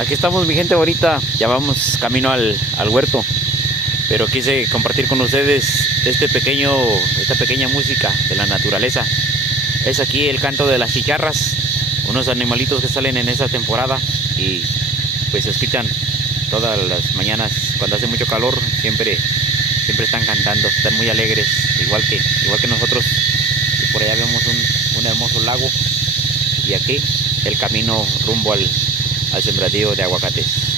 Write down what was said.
Aquí estamos, mi gente, ahorita ya vamos camino al huerto, pero quise compartir con ustedes esta pequeña música de la naturaleza. Es aquí el canto de las chicharras, unos animalitos que salen en esta temporada y pues se escuchan todas las mañanas cuando hace mucho calor, siempre están cantando, están muy alegres, igual que nosotros. Y por allá vemos un hermoso lago y aquí el camino rumbo al sembradío de aguacates.